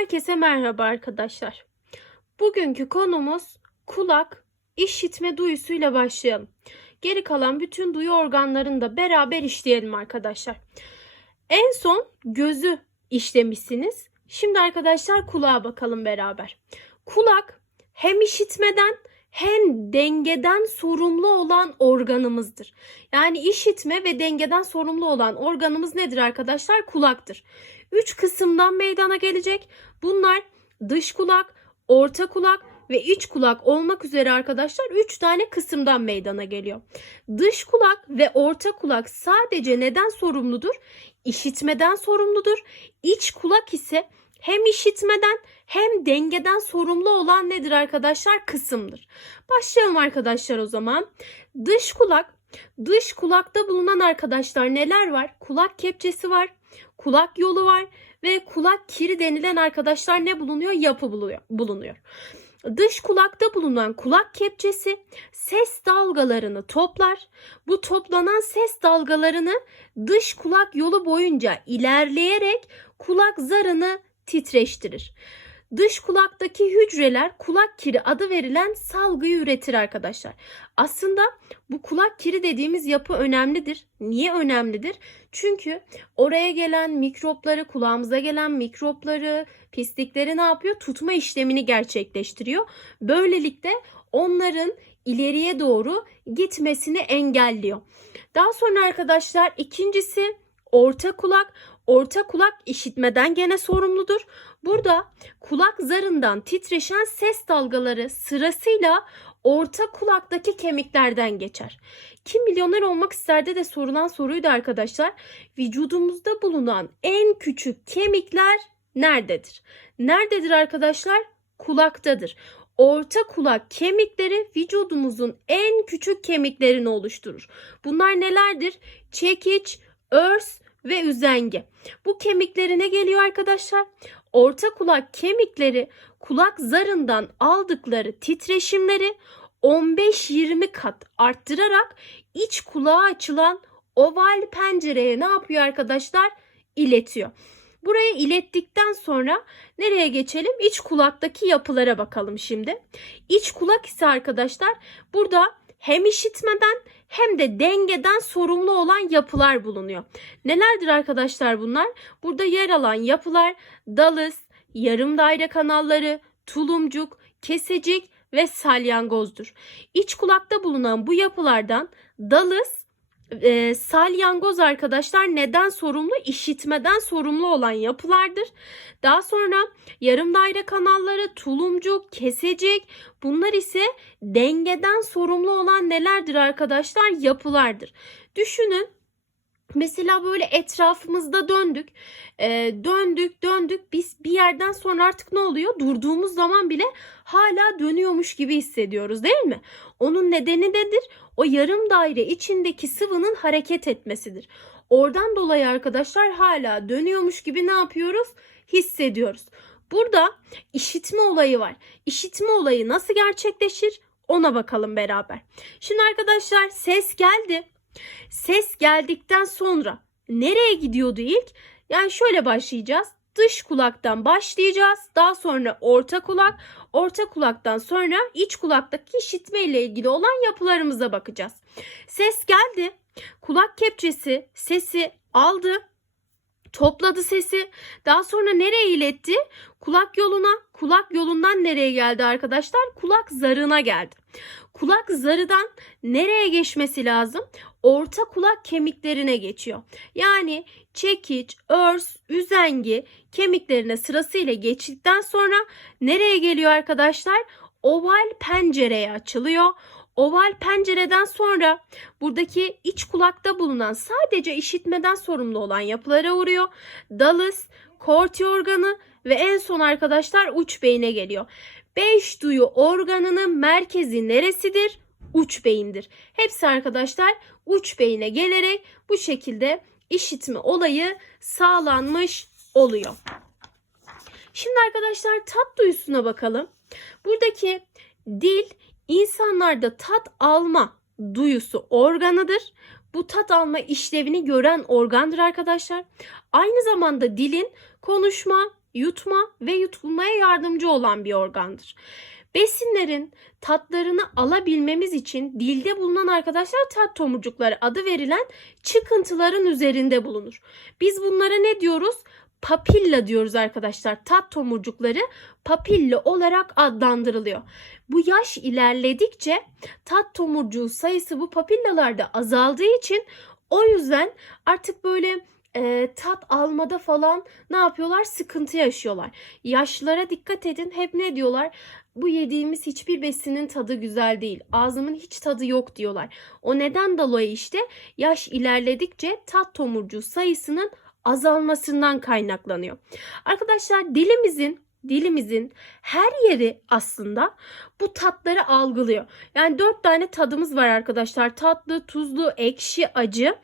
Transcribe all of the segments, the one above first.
Herkese merhaba arkadaşlar. Bugünkü konumuz kulak, işitme duyusuyla başlayalım. Geri kalan bütün duyu organlarını da beraber işleyelim arkadaşlar. En son gözü işlemişsiniz. Şimdi arkadaşlar kulağa bakalım beraber. Kulak hem işitmeden hem dengeden sorumlu olan organımızdır. Yani işitme ve dengeden sorumlu olan organımız nedir arkadaşlar? Kulaktır. Üç kısımdan meydana gelecek. Bunlar dış kulak, orta kulak ve iç kulak olmak üzere arkadaşlar 3 tane kısımdan meydana geliyor. Dış kulak ve orta kulak sadece neden sorumludur? İşitmeden sorumludur. İç kulak ise hem işitmeden hem dengeden sorumlu olan nedir arkadaşlar? Kısımdır. Başlayalım arkadaşlar o zaman. Dış kulak. Dış kulakta bulunan arkadaşlar neler var? Kulak kepçesi var, kulak yolu var ve kulak kiri denilen arkadaşlar ne bulunuyor? Yapı bulunuyor. Dış kulakta bulunan kulak kepçesi ses dalgalarını toplar. Bu toplanan ses dalgalarını dış kulak yolu boyunca ilerleyerek kulak zarını titreştirir. Dış kulaktaki hücreler kulak kiri adı verilen salgıyı üretir arkadaşlar. Aslında bu kulak kiri dediğimiz yapı önemlidir. Niye önemlidir? Çünkü oraya gelen mikropları, kulağımıza gelen mikropları, pislikleri ne yapıyor? Tutma işlemini gerçekleştiriyor. Böylelikle onların ileriye doğru gitmesini engelliyor. Daha sonra arkadaşlar ikincisi orta kulak. Orta kulak işitmeden gene sorumludur. Burada kulak zarından titreşen ses dalgaları sırasıyla orta kulaktaki kemiklerden geçer. Kim milyoner olmak isterde de sorulan soruydu arkadaşlar. Vücudumuzda bulunan en küçük kemikler nerededir? Nerededir arkadaşlar? Kulaktadır. Orta kulak kemikleri vücudumuzun en küçük kemiklerini oluşturur. Bunlar nelerdir? Çekiç, örs ve üzenge. Bu kemiklerine geliyor arkadaşlar. Orta kulak kemikleri kulak zarından aldıkları titreşimleri 15-20 kat arttırarak iç kulağa açılan oval pencereye ne yapıyor arkadaşlar? İletiyor. Buraya ilettikten sonra nereye geçelim? İç kulaktaki yapılara bakalım şimdi. İç kulak ise arkadaşlar burada hem işitmeden hem de dengeden sorumlu olan yapılar bulunuyor. Nelerdir arkadaşlar bunlar? Burada yer alan yapılar dalız, yarım daire kanalları, tulumcuk, kesecik ve salyangozdur. İç kulakta bulunan bu yapılardan dalız e, salyangoz arkadaşlar neden sorumlu? İşitmeden sorumlu olan yapılardır. Daha sonra yarım daire kanalları, tulumcuk, kesecik bunlar ise dengeden sorumlu olan nelerdir arkadaşlar? Yapılardır. Düşünün Mesela böyle etrafımızda döndük, ee, döndük, döndük. Biz bir yerden sonra artık ne oluyor? Durduğumuz zaman bile hala dönüyormuş gibi hissediyoruz değil mi? Onun nedeni nedir? O yarım daire içindeki sıvının hareket etmesidir. Oradan dolayı arkadaşlar hala dönüyormuş gibi ne yapıyoruz? Hissediyoruz. Burada işitme olayı var. İşitme olayı nasıl gerçekleşir? Ona bakalım beraber. Şimdi arkadaşlar ses geldi. Ses geldikten sonra nereye gidiyordu ilk? Yani şöyle başlayacağız. Dış kulaktan başlayacağız. Daha sonra orta kulak, orta kulaktan sonra iç kulaktaki işitme ile ilgili olan yapılarımıza bakacağız. Ses geldi. Kulak kepçesi sesi aldı. Topladı sesi. Daha sonra nereye iletti? Kulak yoluna. Kulak yolundan nereye geldi arkadaşlar? Kulak zarına geldi. Kulak zarıdan nereye geçmesi lazım? Orta kulak kemiklerine geçiyor. Yani çekiç, örs, üzengi kemiklerine sırasıyla geçtikten sonra nereye geliyor arkadaşlar? Oval pencereye açılıyor. Oval pencereden sonra buradaki iç kulakta bulunan sadece işitmeden sorumlu olan yapılara uğruyor. Dalız, korti organı ve en son arkadaşlar uç beyine geliyor. Beş duyu organının merkezi neresidir? Uç beyindir. Hepsi arkadaşlar uç beyine gelerek bu şekilde işitme olayı sağlanmış oluyor. Şimdi arkadaşlar tat duyusuna bakalım. Buradaki dil insanlarda tat alma duyusu organıdır. Bu tat alma işlevini gören organdır arkadaşlar. Aynı zamanda dilin konuşma, yutma ve yutulmaya yardımcı olan bir organdır. Besinlerin tatlarını alabilmemiz için dilde bulunan arkadaşlar tat tomurcukları adı verilen çıkıntıların üzerinde bulunur. Biz bunlara ne diyoruz? Papilla diyoruz arkadaşlar. Tat tomurcukları papilla olarak adlandırılıyor. Bu yaş ilerledikçe tat tomurcuğu sayısı bu papillalarda azaldığı için o yüzden artık böyle e, tat almada falan ne yapıyorlar? Sıkıntı yaşıyorlar. Yaşlara dikkat edin. Hep ne diyorlar? Bu yediğimiz hiçbir besinin tadı güzel değil. Ağzımın hiç tadı yok diyorlar. O neden dolayı işte yaş ilerledikçe tat tomurcuğu sayısının azalmasından kaynaklanıyor. Arkadaşlar dilimizin dilimizin her yeri aslında bu tatları algılıyor. Yani dört tane tadımız var arkadaşlar. Tatlı, tuzlu, ekşi, acı.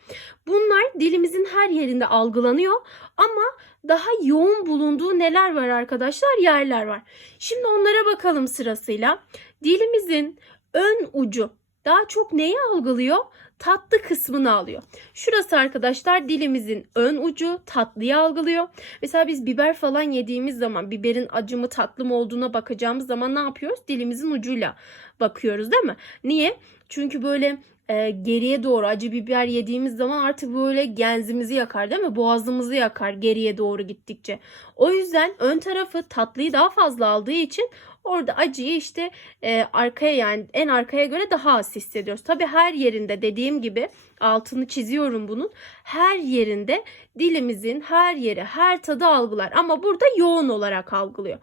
Bunlar dilimizin her yerinde algılanıyor ama daha yoğun bulunduğu neler var arkadaşlar? Yerler var. Şimdi onlara bakalım sırasıyla. Dilimizin ön ucu daha çok neyi algılıyor? Tatlı kısmını alıyor. Şurası arkadaşlar dilimizin ön ucu tatlıyı algılıyor. Mesela biz biber falan yediğimiz zaman biberin acı mı tatlı mı olduğuna bakacağımız zaman ne yapıyoruz? Dilimizin ucuyla bakıyoruz değil mi? Niye? Çünkü böyle e, geriye doğru acı biber yediğimiz zaman artık böyle genzimizi yakar değil mi? Boğazımızı yakar geriye doğru gittikçe. O yüzden ön tarafı tatlıyı daha fazla aldığı için orada acıyı işte e, arkaya yani en arkaya göre daha az hissediyoruz. Tabi her yerinde dediğim gibi altını çiziyorum bunun. Her yerinde dilimizin her yeri her tadı algılar ama burada yoğun olarak algılıyor.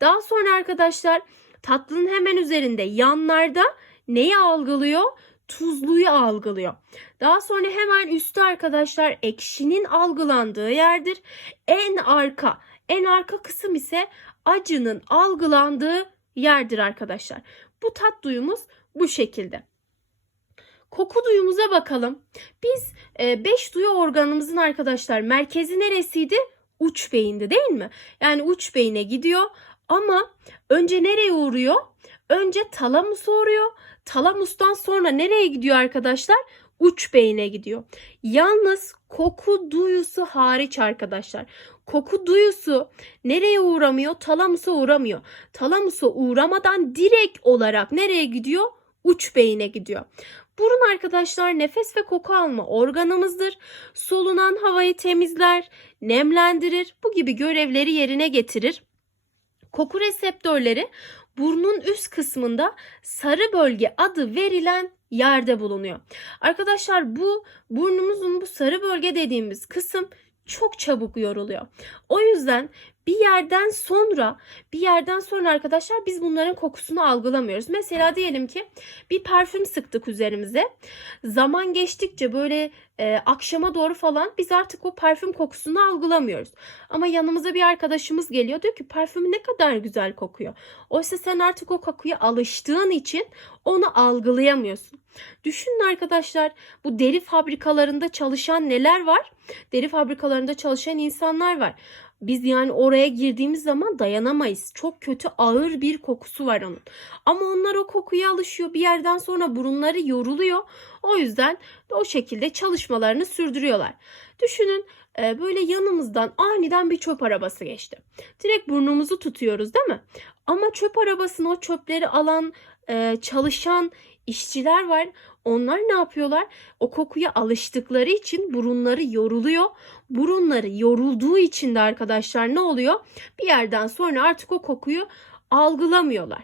Daha sonra arkadaşlar tatlının hemen üzerinde yanlarda neyi algılıyor? Tuzluyu algılıyor. Daha sonra hemen üstte arkadaşlar ekşinin algılandığı yerdir. En arka, en arka kısım ise acının algılandığı yerdir arkadaşlar. Bu tat duyumuz bu şekilde. Koku duyumuza bakalım. Biz 5 e, duyu organımızın arkadaşlar merkezi neresiydi? Uç beyindi değil mi? Yani uç beyine gidiyor ama önce nereye uğruyor? Önce talamusa uğruyor. Talamustan sonra nereye gidiyor arkadaşlar? Uç beyine gidiyor. Yalnız koku duyusu hariç arkadaşlar. Koku duyusu nereye uğramıyor? Talamusa uğramıyor. Talamusa uğramadan direkt olarak nereye gidiyor? Uç beyine gidiyor. Burun arkadaşlar nefes ve koku alma organımızdır. Solunan havayı temizler, nemlendirir, bu gibi görevleri yerine getirir. Koku reseptörleri burnun üst kısmında sarı bölge adı verilen yerde bulunuyor. Arkadaşlar bu burnumuzun bu sarı bölge dediğimiz kısım çok çabuk yoruluyor. O yüzden bir yerden sonra bir yerden sonra arkadaşlar biz bunların kokusunu algılamıyoruz. Mesela diyelim ki bir parfüm sıktık üzerimize. Zaman geçtikçe böyle e, akşama doğru falan biz artık o parfüm kokusunu algılamıyoruz. Ama yanımıza bir arkadaşımız geliyor diyor ki parfümü ne kadar güzel kokuyor. Oysa sen artık o kokuya alıştığın için onu algılayamıyorsun. Düşünün arkadaşlar bu deri fabrikalarında çalışan neler var? Deri fabrikalarında çalışan insanlar var. Biz yani oraya girdiğimiz zaman dayanamayız. Çok kötü ağır bir kokusu var onun. Ama onlar o kokuya alışıyor. Bir yerden sonra burunları yoruluyor. O yüzden o şekilde çalışmalarını sürdürüyorlar. Düşünün e, böyle yanımızdan aniden bir çöp arabası geçti. Direkt burnumuzu tutuyoruz değil mi? Ama çöp arabasını o çöpleri alan e, çalışan işçiler var. Onlar ne yapıyorlar? O kokuya alıştıkları için burunları yoruluyor. Burunları yorulduğu için de arkadaşlar ne oluyor? Bir yerden sonra artık o kokuyu algılamıyorlar.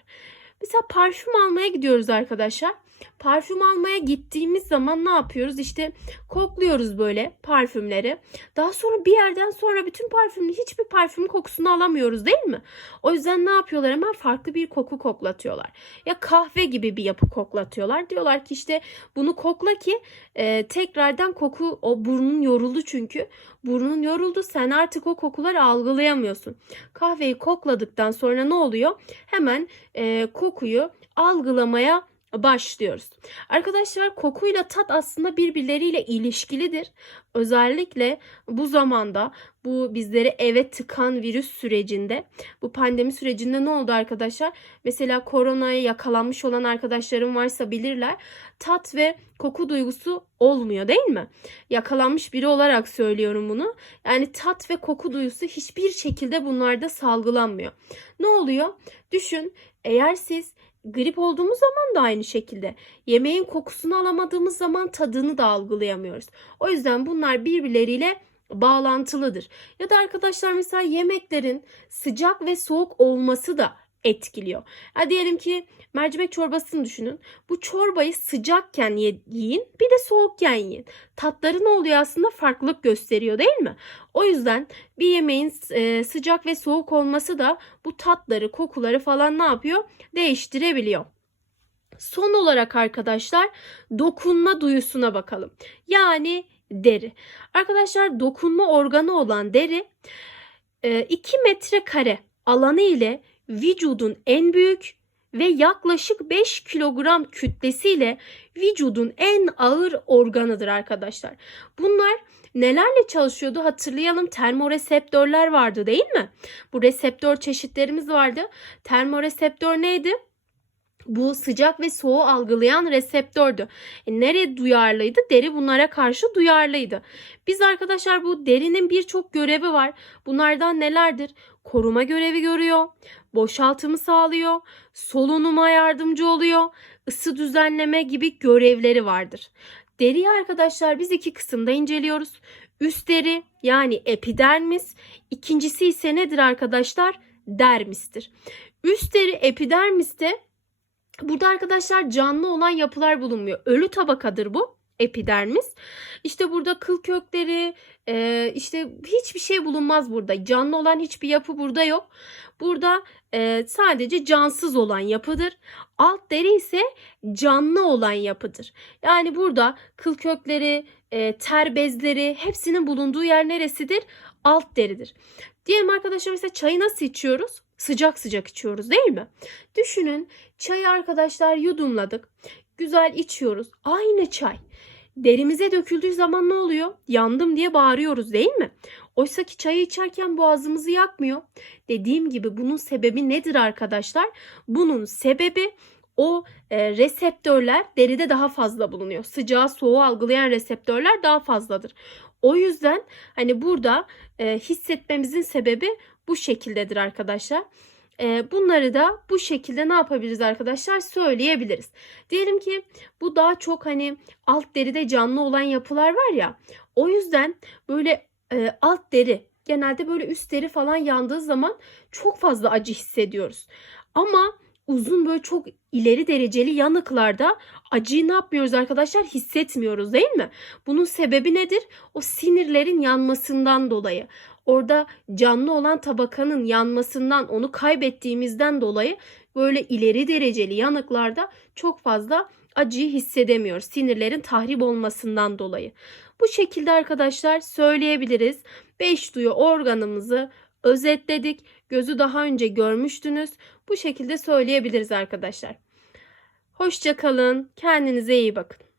Mesela parfüm almaya gidiyoruz arkadaşlar. Parfüm almaya gittiğimiz zaman ne yapıyoruz? İşte kokluyoruz böyle parfümleri. Daha sonra bir yerden sonra bütün parfümün hiçbir parfüm kokusunu alamıyoruz değil mi? O yüzden ne yapıyorlar? Hemen farklı bir koku koklatıyorlar. Ya kahve gibi bir yapı koklatıyorlar. Diyorlar ki işte bunu kokla ki e, tekrardan koku o burnun yoruldu çünkü. Burnun yoruldu sen artık o kokuları algılayamıyorsun. Kahveyi kokladıktan sonra ne oluyor? Hemen e, kokuyu algılamaya başlıyoruz. Arkadaşlar kokuyla tat aslında birbirleriyle ilişkilidir. Özellikle bu zamanda bu bizleri eve tıkan virüs sürecinde bu pandemi sürecinde ne oldu arkadaşlar? Mesela koronaya yakalanmış olan arkadaşlarım varsa bilirler. Tat ve koku duygusu olmuyor değil mi? Yakalanmış biri olarak söylüyorum bunu. Yani tat ve koku duygusu hiçbir şekilde bunlarda salgılanmıyor. Ne oluyor? Düşün eğer siz grip olduğumuz zaman da aynı şekilde yemeğin kokusunu alamadığımız zaman tadını da algılayamıyoruz. O yüzden bunlar birbirleriyle bağlantılıdır. Ya da arkadaşlar mesela yemeklerin sıcak ve soğuk olması da etkiliyor. Ya diyelim ki mercimek çorbasını düşünün. Bu çorbayı sıcakken yiyin bir de soğukken yiyin. Tatları ne oluyor aslında farklılık gösteriyor değil mi? O yüzden bir yemeğin e, sıcak ve soğuk olması da bu tatları, kokuları falan ne yapıyor? Değiştirebiliyor. Son olarak arkadaşlar dokunma duyusuna bakalım. Yani deri. Arkadaşlar dokunma organı olan deri 2 metrekare alanı ile vücudun en büyük ve yaklaşık 5 kilogram kütlesiyle vücudun en ağır organıdır arkadaşlar. Bunlar nelerle çalışıyordu hatırlayalım termoreseptörler vardı değil mi? Bu reseptör çeşitlerimiz vardı. Termoreseptör neydi? Bu sıcak ve soğuğu algılayan reseptördü. E, nereye duyarlıydı? Deri bunlara karşı duyarlıydı. Biz arkadaşlar bu derinin birçok görevi var. Bunlardan nelerdir? Koruma görevi görüyor, boşaltımı sağlıyor, solunuma yardımcı oluyor, ısı düzenleme gibi görevleri vardır. Deriyi arkadaşlar biz iki kısımda inceliyoruz. Üst deri yani epidermis, ikincisi ise nedir arkadaşlar? Dermistir. Üst deri epidermiste Burada arkadaşlar canlı olan yapılar bulunmuyor. Ölü tabakadır bu epidermis. İşte burada kıl kökleri, e, işte hiçbir şey bulunmaz burada. Canlı olan hiçbir yapı burada yok. Burada e, sadece cansız olan yapıdır. Alt deri ise canlı olan yapıdır. Yani burada kıl kökleri, e, ter bezleri hepsinin bulunduğu yer neresidir? Alt deridir. Diyelim arkadaşlar mesela çayı nasıl içiyoruz? Sıcak sıcak içiyoruz değil mi? Düşünün çayı arkadaşlar yudumladık. Güzel içiyoruz. Aynı çay. Derimize döküldüğü zaman ne oluyor? Yandım diye bağırıyoruz değil mi? Oysa ki çayı içerken boğazımızı yakmıyor. Dediğim gibi bunun sebebi nedir arkadaşlar? Bunun sebebi o e, reseptörler deride daha fazla bulunuyor. Sıcağı soğuğu algılayan reseptörler daha fazladır. O yüzden hani burada e, hissetmemizin sebebi bu şekildedir arkadaşlar. E, bunları da bu şekilde ne yapabiliriz arkadaşlar söyleyebiliriz. Diyelim ki bu daha çok hani alt deride canlı olan yapılar var ya. O yüzden böyle e, alt deri genelde böyle üst deri falan yandığı zaman çok fazla acı hissediyoruz. Ama uzun böyle çok ileri dereceli yanıklarda acıyı ne yapmıyoruz arkadaşlar hissetmiyoruz değil mi? Bunun sebebi nedir? O sinirlerin yanmasından dolayı. Orada canlı olan tabakanın yanmasından onu kaybettiğimizden dolayı böyle ileri dereceli yanıklarda çok fazla acıyı hissedemiyoruz. Sinirlerin tahrip olmasından dolayı. Bu şekilde arkadaşlar söyleyebiliriz. 5 duyu organımızı özetledik. Gözü daha önce görmüştünüz. Bu şekilde söyleyebiliriz arkadaşlar. Hoşça kalın. Kendinize iyi bakın.